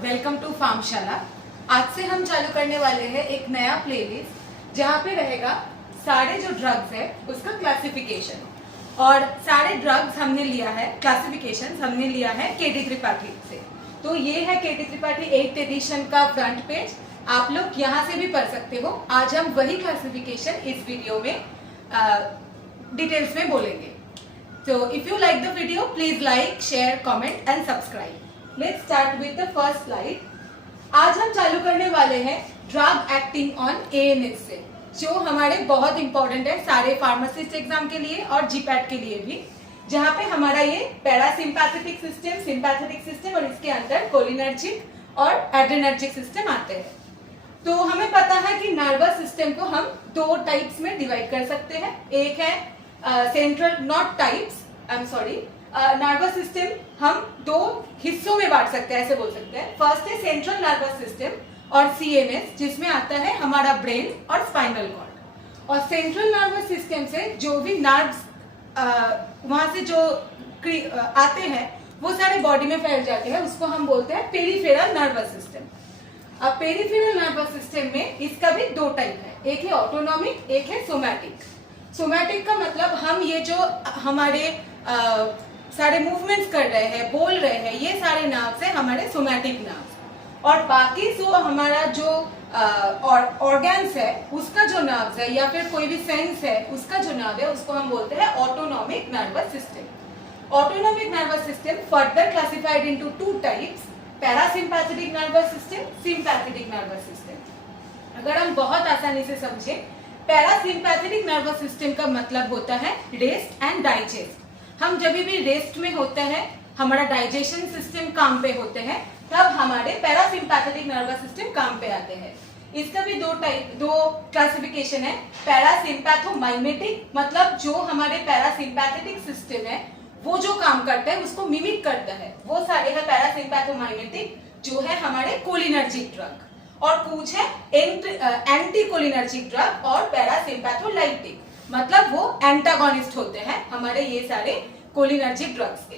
Welcome to फार्मशाला। आज से हम चालू करने वाले हैं एक नया प्लेलिस्ट जहाँ पे रहेगा सारे जो ड्रग्स है उसका क्लासिफिकेशन। और सारे ड्रग्स हमने लिया है, क्लासिफिकेशन हमने लिया है केडी त्रिपाठी से। तो ये है केडी त्रिपाठी 8th एडिशन का फ्रंट पेज, आप लोग यहाँ से भी पढ़ सकते हो। आज हम वही क्लासिफिकेशन इस वीडियो में डिटेल्स में बोलेंगे। So if you like the video, please like, share, comment and subscribe. Let's start with the first slide. आज हम चालू करने वाले हैं ड्रग एक्टिंग ऑन ANS से, जो हमारे बहुत इंपॉर्टेंट है सारे फार्मासिस्ट एग्जाम के लिए और जीपैट के लिए भी, जहाँ पे हमारा ये पैरासिम्पैथेटिक सिस्टम, सिंपैथेटिक सिस्टम और इसके अंदर कोलिनर्जिक और एड्रेनर्जिक सिस्टम आते हैं। तो हमें पता है कि नर्वस सिस्टम को हम दो टाइप्स में डिवाइड कर सकते हैं। एक है central, not types, I am sorry, nervous system हम दो हिस्सों में बांट सकते हैं, ऐसे बोल सकते हैं। फर्स्ट है सेंट्रल नर्वस सिस्टम और CNS, जिसमें आता है हमारा ब्रेन और स्पाइनल कॉर्ड। और सेंट्रल नर्वस सिस्टम से जो भी नर्व्स वहां से जो आते हैं वो सारे बॉडी में फैल जाते हैं, उसको हम बोलते हैं पेरिफेरल नर्वस सिस्टम। अब पेरिफेरल नर्वस सिस्टम में इसका भी दो टाइप है, एक है ऑटोनॉमिक, एक है सोमैटिक। सोमैटिक का मतलब हम ये जो हमारे सारे मूवमेंट्स कर रहे हैं, बोल रहे हैं, ये सारे नर्व्स है हमारे सोमैटिक नर्व्स। और बाकी जो हमारा जो ऑर्गन्स है उसका जो नर्व्स है या फिर कोई भी सेंस है उसका जो नर्व है उसको हम बोलते हैं autonomic nervous system. Autonomic nervous system further classified into two types, parasympathetic nervous system, sympathetic nervous system. अगर हम बहुत आसानी से समझे, पैरासिम्पैथेटिक नर्वस सिस्टम का मतलब होता है रेस्ट एंड डाइजेस्ट। हम जब भी रेस्ट में होते हैं, हमारा डाइजेशन सिस्टम काम पे होते हैं, तब हमारे पैरासिम्पैथेटिक नर्वस सिस्टम काम पे आते हैं। इसका भी दो क्लासिफिकेशन है। पैरासिम्पैथोमाइमेटिक मतलब जो हमारे पैरासिम्पैथेटिक सिस्टम है वो जो काम करता है उसको मिमिक करता है, वो सारे है पैरासिम्पैथोमाइमेटिक, जो है हमारे कोलिनर्जिक ड्रग। और कुछ है एंटी कोलिनर्जिक ड्रग और पैरासिम्पैथोलाइटिक, मतलब वो एंटागोनिस्ट होते हैं हमारे ये सारे कोलिनर्जिक ड्रग्स के।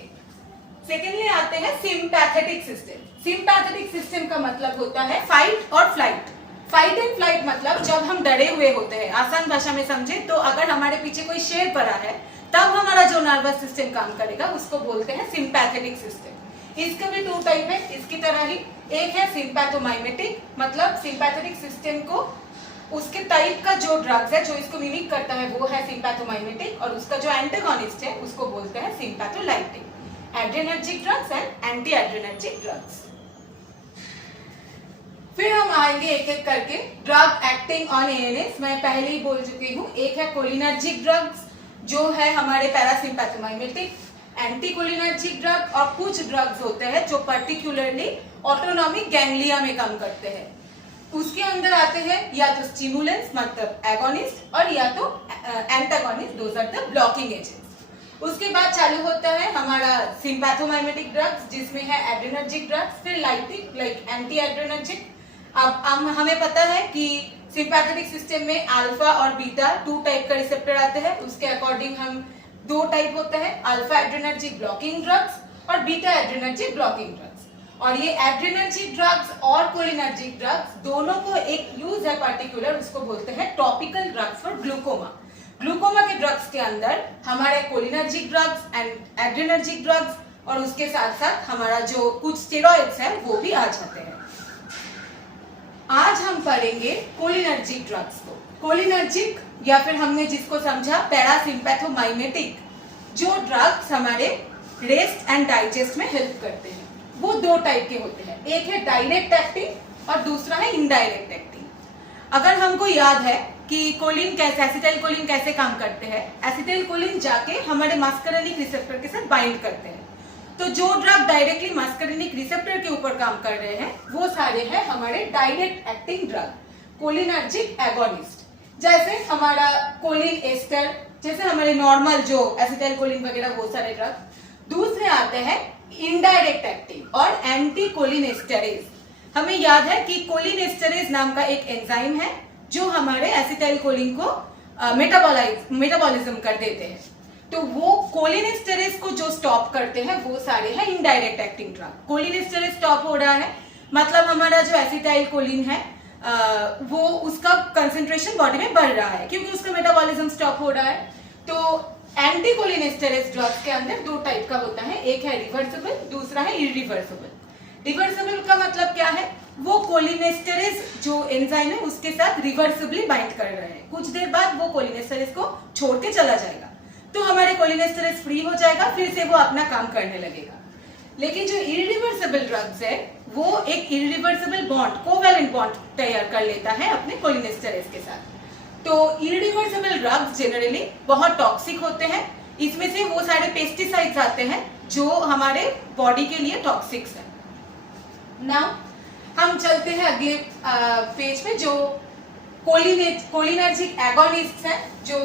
सेकेंडली आते हैं सिंपैथेटिक सिस्टम। सिंपैथेटिक सिस्टम का मतलब होता है फाइट और फ्लाइट। फाइट एंड फ्लाइट मतलब जब हम डरे हुए होते हैं, आसान भाषा में समझे तो अगर हमारे पीछे कोई शेर पड़ा है तब हमारा जो नर्वस सिस्टम काम करेगा उसको बोलते हैं सिंपैथेटिक सिस्टम। इसका भी टू टाइप है, इसकी तरह ही। एक है सिंपैथोमाइमेटिक, मतलब सिंपैथेटिक सिस्टम को उसके टाइप का जो ड्रग्स है जो इसको मिमिक करता है वो है सिंपैथोमाइमेटिक, और उसका जो एंटागोनिस्ट है उसको बोलते हैं sympatholytic. Adrenergic drugs and anti adrenergic drugs. फिर हम आएंगे एक एक करके ड्रग एक्टिंग ऑन ANS। मैं पहले ही बोल चुकी हूँ, एक है कोलिनर्जिक ड्रग्स जो है हमारे पैरासिम्पैथोमाइमेटिक, एंटी कोलिनर्जिक ड्रग, और कुछ ड्रग्स होते हैं जो पर्टिकुलरली ऑटोनॉमिक गैंग्लिया में काम करते हैं। उसके अंदर आते हैं या तो स्टिमुलेंट्स मतलब एगोनिस्ट और या तो antagonist, those are the blocking agents. उसके बाद चालू होता है हमारा सिंपैथोमाइमेटिक ड्रग्स जिसमें है एड्रेनर्जिक ड्रग्स, फिर लाइटिक लाइक एंटी एड्रेनर्जिक। अब हमें पता है कि सिंपैथेटिक सिस्टम में अल्फा और बीटा टू टाइप का रिसेप्टर आते हैं, उसके अकॉर्डिंग हम दो टाइप होते हैं, अल्फा एड्रेनर्जिक ब्लॉकिंग ड्रग्स और बीटा एड्रेनर्जिक ब्लॉकिंग ड्रग्स। और ये एड्रेनर्जिक ड्रग्स और कोलिनर्जिक ड्रग्स दोनों को एक यूज है पर्टिकुलर, उसको बोलते हैं topical drugs for glaucoma. Glaucoma के ड्रग्स के अंदर हमारे cholinergic drugs and adrenergic drugs और उसके साथ साथ हमारा जो कुछ स्टेरॉइड्स है वो भी आ जाते हैं। आज हम पढ़ेंगे कोलिनर्जिक ड्रग्स को। कोलिनर्जिक या फिर हमने जिसको समझा पैरासिम्पैथोमाइमेटिक, जो ड्रग्स हमारे रेस्ट एंड डाइजेस्ट में हेल्प करते हैं, वो दो टाइप के होते हैं। एक है डायरेक्ट एक्टिंग और दूसरा है इनडायरेक्ट एक्टिंग। अगर हमको याद है कि कोलिन कैसे, एसिटाइल कोलिन कैसे काम करते हैं, एसिटाइल कोलिन जाके हमारे मस्करिनिक रिसेप्टर के साथ बाइंड करते हैं। तो जो ड्रग डायरेक्टली मस्करिनिक रिसेप्टर के ऊपर काम कर रहे हैं वो सारे हैं हमारे direct acting drug, cholinergic agonist. जैसे हमारा कोलिन एस्टर, जैसे हमारे नॉर्मल जो एसिटाइल कोलिन वगैरह वो सारे ड्रग। दूसरे आते हैं इनडायरेक्ट एक्टिंग और एंटी कोलिनेस्टेरेज। हमें याद है कि कोलिनेस्टेरेज नाम का एक एंजाइम है जो हमारे एसिटाइल कोलिन को मेटाबॉलिज्म कर देते हैं। तो वो कोलिनेस्टेरेज को जो स्टॉप करते हैं वो सारे हैं इनडायरेक्ट एक्टिंग ड्रग। कोलिनेस्टेरेज स्टॉप हो रहा है मतलब हमारा जो एसिटाइल कोलिन है वो उसका कंसेंट्रेशन बॉडी में बढ़ रहा है क्योंकि उसका मेटाबॉलिज्म स्टॉप हो रहा है। तो एंटीकोलिनेस्टेरेस ड्रग्स के अंदर दो टाइप का होता है, एक है रिवर्सिबल, दूसरा है इरिवर्सिबल। रिवर्सिबल का मतलब क्या है, वो कोलिनेस्टेरेस जो एंजाइम है उसके साथ रिवर्सिबली बाइंड कर रहे हैं, कुछ देर बाद वो कोलिनेस्टेरेस को छोड़ के चला जाएगा, तो हमारे कोलिनेस्टेरेस फ्री हो जाएगा, फिर से वो अपना काम करने लगेगा। लेकिन जो इरिवर्सिबल ड्रग्स है वो एक इरिवर्सिबल बॉन्ड, कोवैलेंट बॉन्ड तैयार कर लेता है अपने कोलिनेस्टेरेस के साथ। तो इरिवर्सिबल ड्रग्स जनरली बहुत टॉक्सिक होते हैं, इसमें से वो सारे पेस्टिसाइड्स आते हैं जो हमारे बॉडी के लिए टॉक्सिक है। नाउ हम चलते हैं अगले पेज पे, जो कोलिनर्जिक एगोनिस्ट है, जो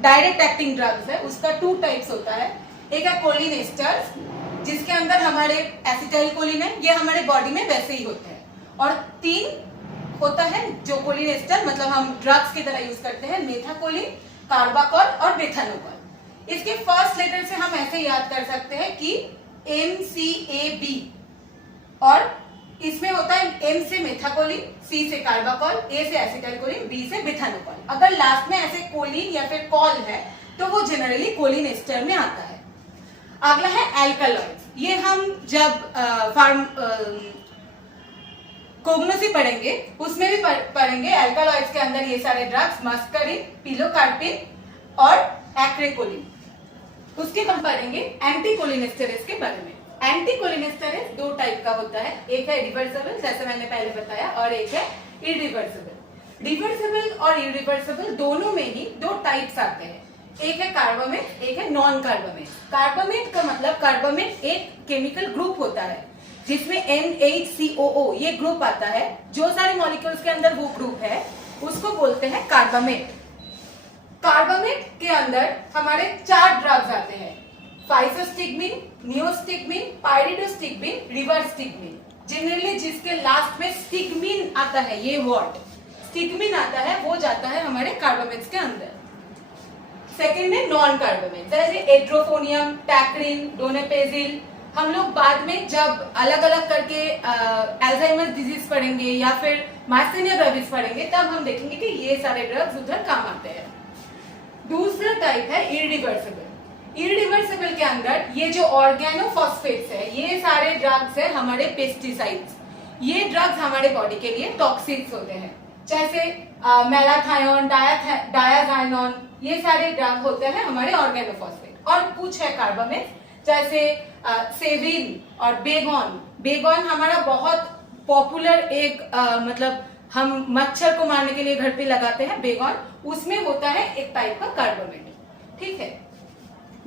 डायरेक्ट एक्टिंग ड्रग्स है, उसका टू टाइप्स होता है। एक है कोलिनेस्टर्स जिसके अंदर हमारे एसिटाइल कोलिन है, ये हमारे बॉडी में वैसे ही होते हैं, और तीन होता है जो कोलिनेस्टर मतलब हम ड्रग्स की तरह यूज करते हैं, मेथाकोलिन, कार्बाकोल और बेथानोकोल। इसके फर्स्ट लेटर से हम ऐसे याद कर सकते हैं कि MCAB, और इसमें होता है M से मेथाकोलिन, C से कार्बाकोल, A से एसिटाइल कोलिन, B से बेथानोकोल। अगर लास्ट में ऐसे कोलिन या फिर कॉल है तो वो जनरली कोलिनेस्टर में आता है। अगला है एल्कालॉइड्स, ये हम जब कोग्नोसी पढ़ेंगे उसमें भी पढ़ेंगे। एल्कालॉइड्स के अंदर ये सारे ड्रग्स मस्करिन, पिलोकार्पिन और एक्रेकोलिन। उसके हम पढ़ेंगे एंटीकोलिनेस्टेरेस के बारे में। एंटीकोलिनेस्टेरेस दो टाइप का होता है, एक है रिवर्सिबल जैसे मैंने पहले बताया, और एक है इरिवर्सिबल। रिवर्सिबल और इरिवर्सिबल दोनों में ही दो टाइप्स आते हैं, एक है कार्बामेट, एक है नॉन कार्बामेट। कार्बामेट का मतलब, कार्बामेट एक केमिकल ग्रुप होता है जिसमें NHCOO ये ग्रुप आता है, जो सारे मॉलिक्यूल्स के अंदर वो ग्रुप है उसको बोलते हैं कार्बामेट। कार्बामेट के अंदर हमारे 4 ड्रग्स आते हैं, फाइसोस्टिग्मिन, नियोस्टिग्मिन, पाइरिडोस्टिग्मिन, रिवर्सटिग्मिन। जनरली जिसके लास्ट में स्टिग्मिन आता है, ये वर्ड स्टिग्मिन आता है, वो जाता है हमारे कार्बामेट्स के अंदर। सेकेंड है नॉन कार्बामेट, जैसे एड्रोफोनियम, टैक्रिन, डोनेपेजिल। हम लोग बाद में जब अलग अलग करके अल्जाइमर डिजीज पढ़ेंगे या फिर माइस्थेनिया ग्रेविस पढ़ेंगे तब हम देखेंगे कि ये सारे ड्रग्स उधर काम आते हैं। दूसरा टाइप है इरिवर्सिबल। इरिवर्सिबल के अंदर ये जो ऑर्गेनोफॉस्फेट्स है, ये सारे ड्रग्स है हमारे पेस्टिसाइड्स। ये ड्रग्स हमारे बॉडी के लिए टॉक्सिक्स होते हैं, जैसे मेलाथायोन, डायाजाइनोन, ये सारे ड्रग होते हैं हमारे ऑर्गेनोफॉस्फेट। और कुछ है कार्बामेट जैसे सेविन और बेगोन। बेगोन हमारा बहुत पॉपुलर एक मतलब हम मच्छर को मारने के लिए घर पे लगाते हैं बेगोन, उसमें होता है एक टाइप का कार्बामेट। ठीक है,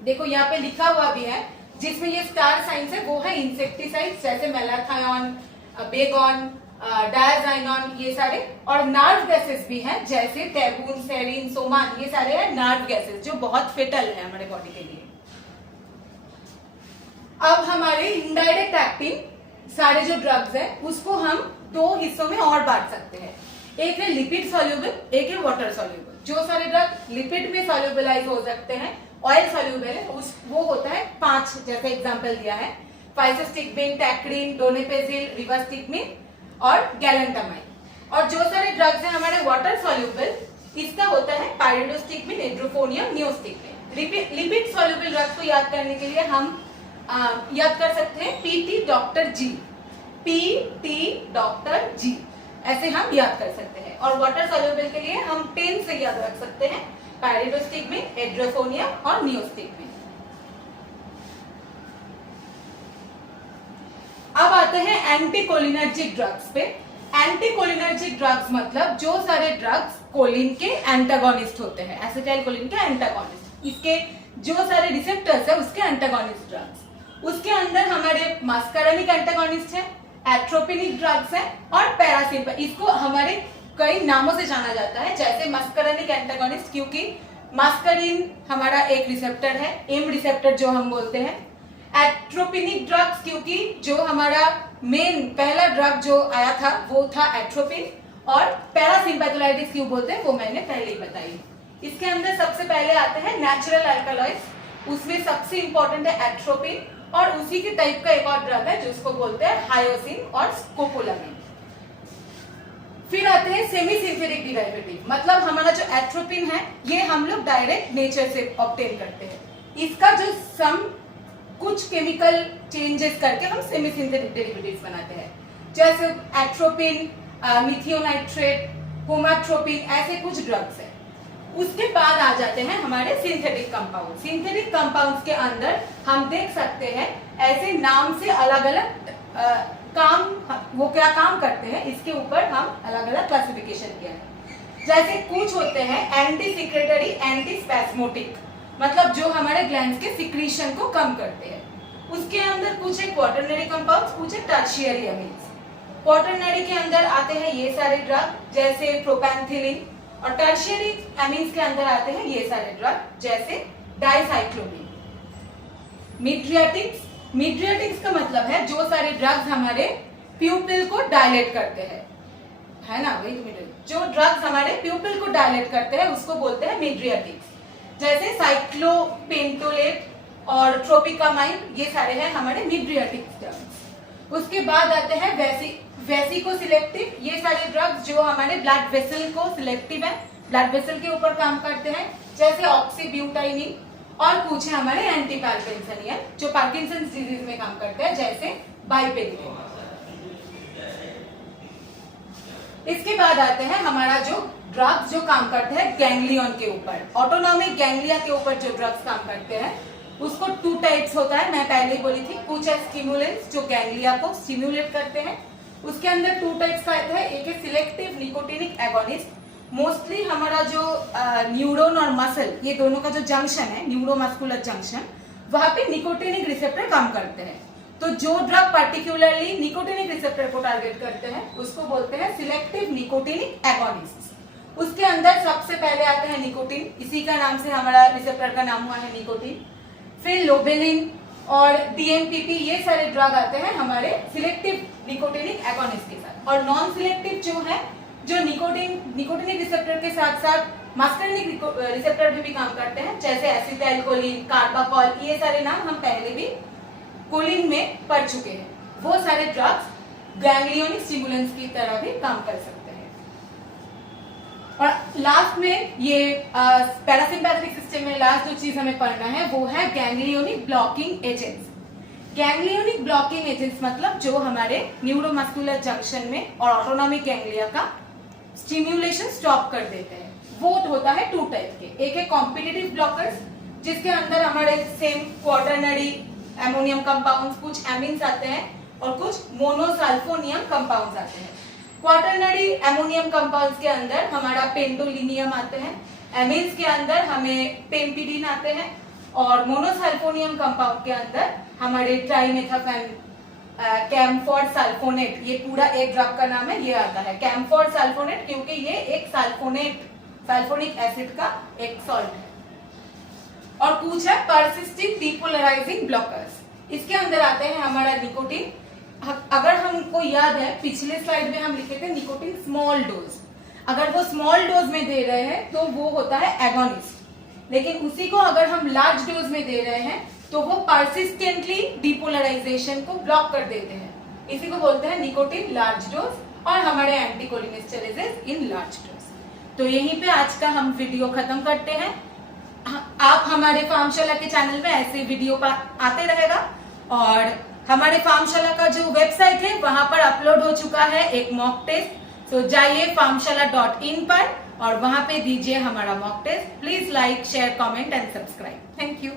देखो यहाँ पे लिखा हुआ भी है, जिसमें ये स्टार साइंस है वो है इंसेक्टिसाइड्स जैसे मेलाथायोन, बेगोन, डायाजाइनोन, ये सारे। और नार्व गैसेस भी हैं जैसे टैबून, सेरिन, सोमान, ये सारे हैं नार्व गैसेस जो बहुत फेटल है हमारे बॉडी के लिए। अब हमारे इनडायरेक्ट एक्टिंग सारे जो ड्रग्स हैं उसको हम दो हिस्सों में और बांट सकते हैं, एक है लिपिड सॉल्युबल, एक है वाटर सॉल्युबल। जो सारे ड्रग लिपिड में सॉल्युबलाइज हो सकते हैं, ऑयल सॉल्युबल है, वो होता है 5 जैसे एग्जांपल दिया है, फाइसोस्टिग्मिन, टैक्रिन, डोनेपेजिल, रिवर्सटिग्मिन और गैलेंटामाइन। और जो सारे ड्रग्स हैं हमारे वाटर सॉल्युबल, इसका होता है pyridostigmine, edrophonium, neostigmine. Lipid soluble drugs को याद करने के लिए हम याद कर सकते हैं PT डॉक्टर जी, PT डॉक्टर जी, ऐसे हम याद कर सकते हैं। और वाटर सॉल्युबल के लिए हम पेन से याद रख सकते हैं, पाइरिडोस्टिग्मिन, एड्रोफोनियम और नियोस्टिग्मिन। अब आते हैं एंटीकोलिनर्जिक ड्रग्स पे। एंटीकोलिनर्जिक ड्रग्स मतलब जो सारे ड्रग्स कोलिन के एंटागोनिस्ट होते हैं, एसिटाइल कोलिन के एंटागोनिस्ट, इसके जो सारे रिसेप्टर्स है उसके एंटागोनिस्ट ड्रग्स। उसके अंदर हमारे मस्करिनिक एंटागोनिस्ट है, एट्रोपिनिक ड्रग्स है और पैरासिम्पैथिक। इसको हमारे कई नामों से जाना जाता है, जैसे मस्करिनिक एंटागोनिस्ट क्योंकि मस्करिन हमारा एक रिसेप्टर है, एम रिसेप्टर जो हम बोलते हैं। एट्रोपिनिक ड्रग्स क्योंकि जो हमारा मेन पहला ड्रग जो आया था वो था एट्रोपिन। और पैरासिम्पैथोलाइटिस क्यों बोलते हैं वो मैंने पहले ही बताई। इसके अंदर सबसे पहले आते हैं नेचुरल अल्कलॉइड्स, उसमें सबसे इंपॉर्टेंट है एट्रोपिन और उसी के टाइप का एक और ड्रग है जिसको बोलते हैं हायोसिन और स्कोपोलामाइन। फिर आते हैं सेमी सिंथेटिक डिराइवेटिव, मतलब हमारा जो एट्रोपिन है ये हम लोग डायरेक्ट नेचर से ऑब्टेन करते हैं। इसका जो सम कुछ केमिकल चेंजेस करके हम सेमी सिंथेटिक डेरिवेटिव्स बनाते हैं, जैसे एट्रोपिन, मिथियोनाइट्रेट, होमाट्रोपिन, ऐसे कुछ ड्रग्स है। उसके बाद आ जाते हैं हमारे सिंथेटिक कंपाउंड। सिंथेटिक कंपाउंड्स के अंदर हम देख सकते हैं ऐसे नाम से अलग अलग काम, वो क्या काम करते हैं इसके ऊपर हम अलग अलग क्लासिफिकेशन किया है। जैसे कुछ होते हैं एंटी सिक्रेटरी, एंटी स्पैस्मोटिक, मतलब जो हमारे ग्लैंड्स के सिक्रीशन को कम करते हैं। उसके अंदर कुछ है क्वाटरनरी कंपाउंड्स, कुछ है टर्शियरी अमीन्स। क्वाटरनरी के अंदर आते हैं ये सारे ड्रग जैसे प्रोपैंथिलिन, और टर्शियरी अमीन्स के अंदर आते हैं ये सारे ड्रग जैसे डाइसाइक्लोमिन। मिड्रियाटिक्स, मिड्रियाटिक्स का मतलब है जो सारे ड्रग्स हमारे प्यूपिल को डायलेट करते हैं, है ना, वही जो ड्रग्स हमारे प्यूपिल को डायलेट करते हैं उसको बोलते हैं मिड्रियाटिक्स, जैसे साइक्लोपेंटोलेट और ट्रोपिकामाइन, ये सारे हैं हमारे मिड्रियाटिक्स ड्रग्स। उसके बाद आते हैं वेसिकोसिलेक्टिव, ये सारे ड्रग्स जो हमारे ब्लड वेसल को सिलेक्टिव है, ब्लड वेसल के ऊपर काम करते हैं, जैसे ऑक्सीब्यूटाइनिन। और कुछ है हमारे एंटी पार्किंसनियन जो पार्किंसंस डिजीज में काम करते हैं, जैसे बाइपेरिडोन। इसके बाद आते हैं हमारा जो ड्रग्स जो काम करते हैं गैंग्लियन के ऊपर, ऑटोनॉमिक गैंग्लिया के ऊपर जो ड्रग्स काम करते हैं उसको 2 टाइप्स होता है, मैं पहले ही बोली थी। कुछ है स्टिमुलेंट्स जो गैंग्लिया को स्टिम्युलेट करते हैं, उसके अंदर 2 टाइप्स का आता है। एक है सिलेक्टिव निकोटिनिक एगोनिस्ट, मोस्टली हमारा जो न्यूरॉन और मसल, ये दोनों का जो जंक्शन है, न्यूरोमस्कुलर जंक्शन, वहां पे निकोटिनिक रिसेप्टर काम करते हैं। तो जो ड्रग पर्टिकुलरली निकोटिनिक रिसेप्टर को टारगेट करते हैं उसको बोलते हैं सिलेक्टिव निकोटिनिक एगोनिस्ट। उसके अंदर सबसे पहले आते हैं निकोटिन, इसी का नाम से हमारा रिसेप्टर का नाम हुआ है निकोटिन। फिर लोबेलिन और डीएमपीपी, ये सारे ड्रग आते हैं हमारे सिलेक्टिव निकोटिनिक एगोनिस्ट के साथ। और नॉन सिलेक्टिव जो है, जो निकोटिनिक रिसेप्टर के साथ साथ मस्करनिक रिसेप्टर भी काम करते हैं, जैसे एसिटाइलकोलिन, कार्बाकॉल, ये सारे नाम हम पहले भी कोलिन में पढ़ चुके हैं। वो सारे ड्रग्स गैंग्लियोनिक स्टिमुलेंट्स की तरह भी काम कर सकते हैं। और लास्ट में ये पैरासिम्पैथेटिक सिस्टम में लास्ट जो चीज हमें पढ़ना है वो है ganglionic blocking agents. Ganglionic blocking agents मतलब जो हमारे न्यूरोमस्कुलर जंक्शन में और ऑटोनॉमिक गैंग्लिया का स्टिम्युलेशन स्टॉप कर देते हैं। वो होता है 2 टाइप के, एक है कॉम्पिटिटिव ब्लॉकर्स जिसके अंदर हमारे सेम क्वाटरनरी एमोनियम कंपाउंड्स, कुछ एमीन्स आते हैं और कुछ मोनोसल्फोनियम कंपाउंड्स आते हैं। क्वाटरनरी एमोनियम कंपाउंड्स के अंदर हमारा पेंटोलिनियम आते हैं, एमीन्स के अंदर हमें पेम्पिडिन आते हैं, और मोनोसल्फोनियम कंपाउंड के अंदर हमारे ट्राइमेथाफेन, कैम्फोर सल्फोनेट, ये पूरा एक ड्रग का नाम है, ये आता है कैम्फोर सल्फोनेट क्योंकि ये एक सल्फोनिक एसिड का एक सॉल्ट है। और कुछ है परसिस्टिंग डिपोलराइजिंग ब्लॉकर्स, इसके अंदर आते हैं हमारा निकोटिन। अगर हमको याद है पिछले स्लाइड में हम लिखे थे निकोटिन स्मॉल डोज, अगर वो स्मॉल डोज में दे रहे हैं तो वो होता है एगोनिस्ट, लेकिन उसी को अगर हम लार्ज डोज में दे रहे हैं तो वो परसिस्टेंटली डिपोलराइजेशन को ब्लॉक कर देते हैं, इसी को बोलते हैं निकोटिन लार्ज डोज और हमारे एंटीकोलिनेस्टेरेजेस इन लार्ज डोज। तो यहीं पे आज का हम वीडियो खत्म करते हैं। आप हमारे फार्मशाला के चैनल में ऐसे वीडियो आते रहेगा, और हमारे फार्मशाला का जो वेबसाइट है वहां पर अपलोड हो चुका है एक मॉक टेस्ट, तो जाइए farmshala.in पर और वहां पे दीजिए हमारा mock test. Please like, share, comment and subscribe. Thank you.